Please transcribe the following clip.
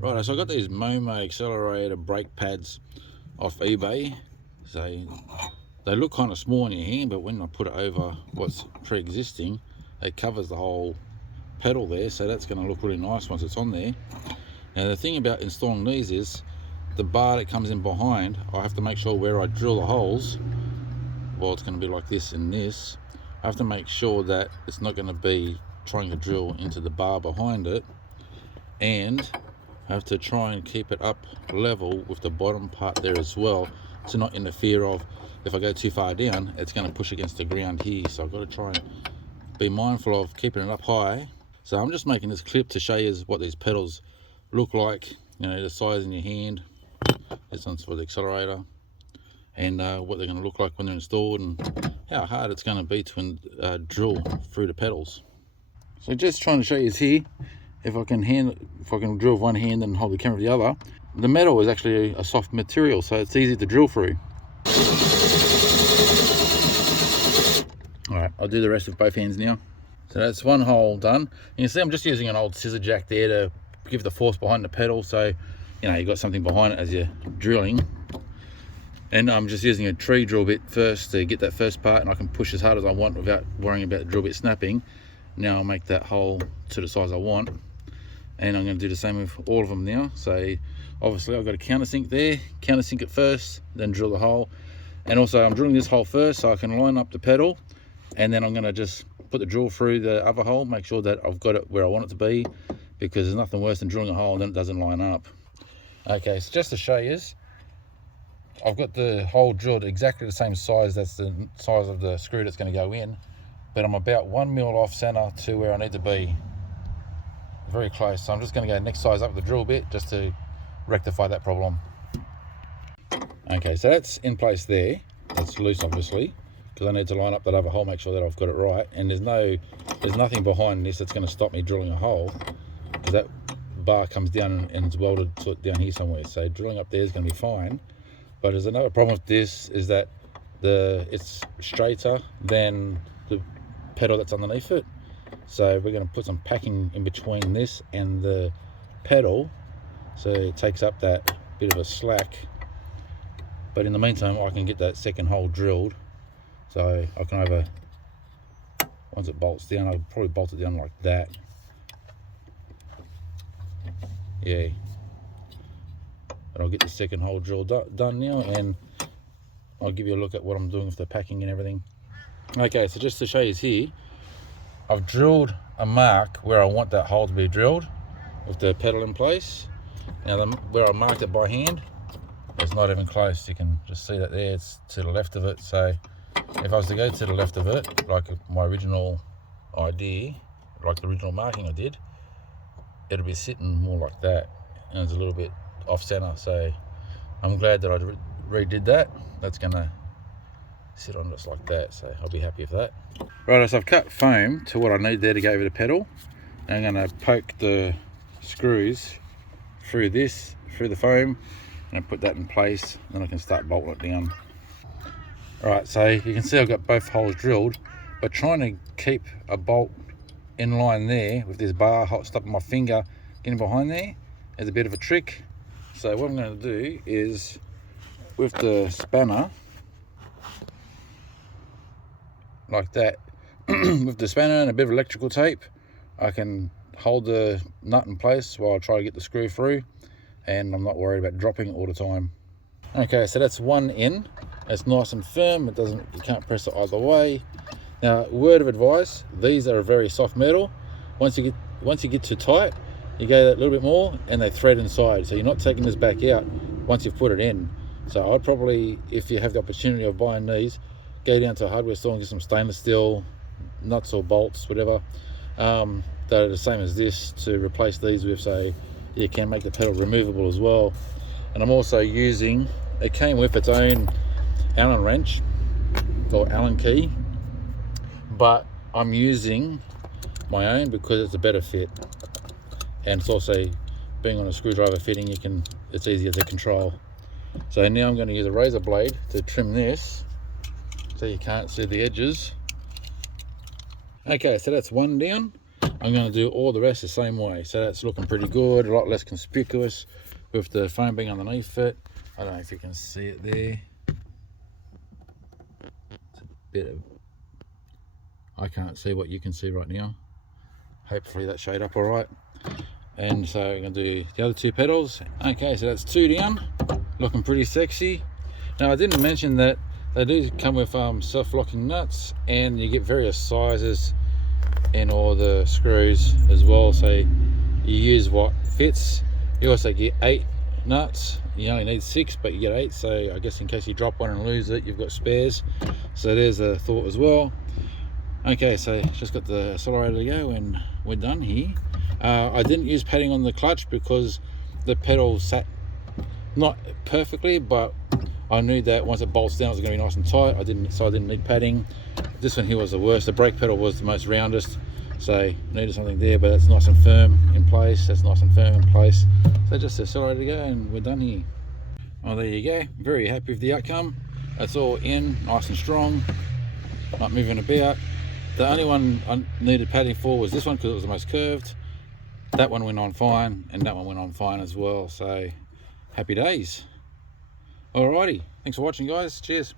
Right, so I got these Momo accelerator brake pads off eBay. So they look kind of small in your hand, but when I put it over what's pre-existing, it covers the whole pedal there, so that's going to look really nice once it's on there. Now the thing about installing these is the bar that comes in behind, I have to make sure where I drill the holes, well, it's going to be like this and this, I have to make sure that it's not going to be trying to drill into the bar behind it, and I have to try and keep it up level with the bottom part there as well, to not interfere of, if I go too far down, it's going to push against the ground here. So I've got to try and be mindful of keeping it up high. So I'm just making this clip to show you what these pedals look like, you know, the size in your hand. This one's for the accelerator, and what they're going to look like when they're installed, and how hard it's going to be to drill through the pedals. So just trying to show you here, if I can drill with one hand and hold the camera with the other. The metal is actually a soft material, so it's easy to drill through. All right, I'll do the rest with both hands now. So that's one hole done. You can see I'm just using an old scissor jack there to give the force behind the pedal, so you know you've got something behind it as you're drilling. And I'm just using a tree drill bit first to get that first part, and I can push as hard as I want without worrying about the drill bit snapping. Now I'll make that hole to the size I want, and I'm going to do the same with all of them now. So obviously I've got a countersink there, countersink it first, then drill the hole. And also I'm drilling this hole first so I can line up the pedal, and then I'm going to just put the drill through the other hole, make sure that I've got it where I want it to be, because there's nothing worse than drilling a hole and then it doesn't line up. Okay, so just to show you, I've got the hole drilled exactly the same size, that's the size of the screw that's going to go in, but I'm about 1 mil off center to where I need to be. Very close, so I'm just going to go next size up the drill bit just to rectify that problem. Okay, so that's in place there. It's loose obviously, because I need to line up that other hole, make sure that I've got it right, and there's nothing behind this that's going to stop me drilling a hole, because that bar comes down and it's welded to it down here somewhere, so drilling up there is going to be fine. But there's another problem with this, is that it's straighter than the pedal that's underneath it. So we're going to put some packing in between this and the pedal, so it takes up that bit of a slack. But in the meantime, I can get that second hole drilled, so I can either, once it bolts down, I'll probably bolt it down like that. Yeah. And I'll get the second hole drill done now, and I'll give you a look at what I'm doing with the packing and everything. Okay, so just to show you here, I've drilled a mark where I want that hole to be drilled with the pedal in place. Now where I marked it by hand, it's not even close. You can just see that there, it's to the left of it. So if I was to go to the left of it, like my original idea, like the original marking I did, it'll be sitting more like that, and it's a little bit off center. So I'm glad that I redid that. That's gonna sit on just like that, so I'll be happy with that. Right, so I've cut foam to what I need there to go over the pedal. I'm gonna poke the screws through the foam, and put that in place, then I can start bolting it down. Alright, so you can see I've got both holes drilled, but trying to keep a bolt in line there with this bar stopping my finger getting behind there is a bit of a trick. So what I'm going to do is, with the spanner, like that, with the spanner and a bit of electrical tape, I can hold the nut in place while I try to get the screw through, and I'm not worried about dropping all the time. Okay, so that's one in. It's nice and firm. You can't press it either way. Now, word of advice: these are a very soft metal. Once you get too tight, you go that little bit more, and they thread inside. So you're not taking this back out once you've put it in. So I'd probably, if you have the opportunity of buying these, go down to a hardware store and get some stainless steel nuts or bolts, whatever, that are the same as this, to replace these with, so you can make the pedal removable as well. And I'm also using, it came with its own Allen wrench or Allen key, but I'm using my own because it's a better fit, and it's also, being on a screwdriver fitting, it's easier to control. So now I'm going to use a razor blade to trim this so you can't see the edges. Okay, so that's one down. I'm going to do all the rest the same way. So that's looking pretty good, a lot less conspicuous with the foam being underneath it. I don't know if you can see it there. It's a bit of, I can't see what you can see right now. Hopefully that showed up all right. And so I'm going to do the other 2 pedals. Okay, so that's 2 down, looking pretty sexy. Now I didn't mention that they do come with self-locking nuts, and you get various sizes in all the screws as well, so you use what fits. You also get 8 nuts. You only need 6, but you get 8, so I guess in case you drop one and lose it, you've got spares. So there's a thought as well. Okay, so just got the accelerator to go and we're done here. I didn't use padding on the clutch because the pedal sat not perfectly, but I knew that once it bolts down it was going to be nice and tight. I didn't need padding. This one here was the worst. The brake pedal was the most roundest, so needed something there, but that's nice and firm in place. That's nice and firm in place. So just accelerator to go and we're done here. Well, there you go. Very happy with the outcome. It's all in, nice and strong, not moving about. The only one I needed padding for was this one because it was the most curved. That one went on fine, and that one went on fine as well. So happy days. Alrighty, thanks for watching guys, cheers.